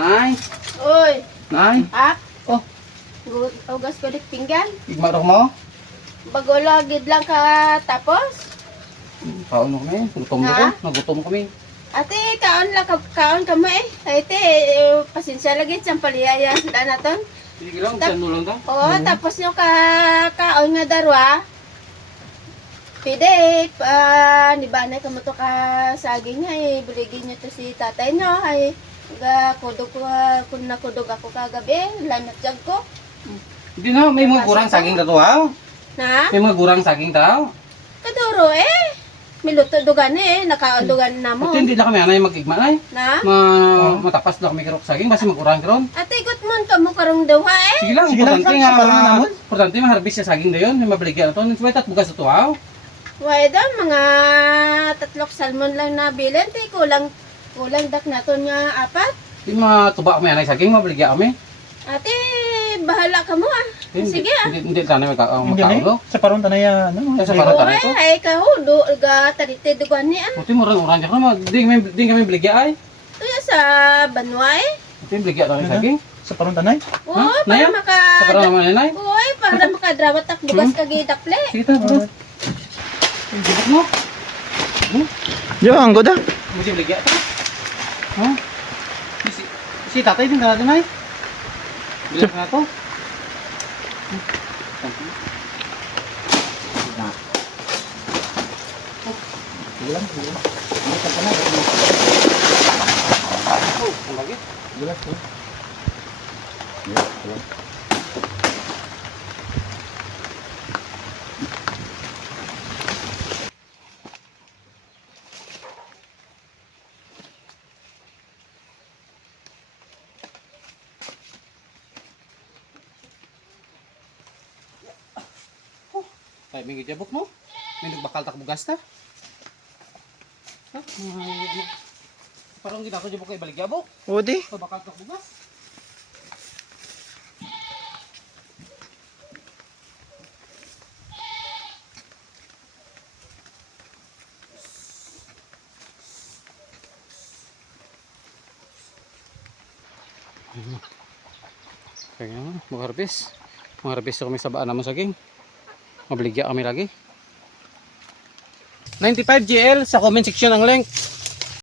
Nay. Uy, Nay. ah, Oh, ugas ko dik pinggan. igmarok mo. Bago lagid lang ka tapos. Kaon mo kami. Gutom Ha? ko. Nagutom kami. Ate, kaon ka mo eh. Ate, pasensya lagi siyang paliyaya sila naton. Sige lang, saan mo lang ka? Oo, tapos nyo kaon nga darwa. Pide, nibanay ka mo to ka saging ay buligin nyo to si tatay nyo ay kudog ko, kung nakudog ako kagabi, lanat jag ko. Hindi na, may mga gurang saging daw ha. Na, May mga gurang saging daw. kaduro eh. Miluto dugan eh, nakaon dugan na mo. Ito hindi na kami anay mag-igma nay. Na, Matapas na kami kirok saging, basta mag-urang kiron. ate gutmon ka mo karong dawa eh. Sige lang, Sige lang, importante sa parang nga. namon. Importante maharbis sa saging na yun. Mabaligyan na ito. May tat bugas ito ha. Why doon, mga tatlok salmon lang na bilin, te kulang dak naton nga apat. Hindi matuba kami anay saging, mabaligyan kami. Ate, bahala ka mo ah. Sige ah. Hindi tayo Hindi magkaon. na sa paron tanaya ano. Sa paron. Oo Tara ito. ay ka ga tarite dugan ni ah. Puti mo rin orange ako. Di kami baligyan ay. Tuya sa banway. Puti baligyan na kami saging. Sa paron tanay. Oo, Ha? para Naya? maka Sa parang naman nanay. Uy, para makadrawat tak bugas kagidakle. Sige ta, bro. Gibok mo. Yo, ang goda. Puti baligyan ta. Ha? Si tatay din na natin ay. Bilang na to. Gulang, gulang. Ano ka pa na? Oh, ang lagi. Gulang, gulang. Gulang. Ay, may gijabok mo. May nagbakal tak bugas ta. Ha? Parang kita ko jabok kay baligyabok. O di. O bakal tak bugas. Kaya nga, mag-harvest. Mag-harvest kami sa baan naman saging. Mabaligya kami lagi. 95 GL sa comment section ang link.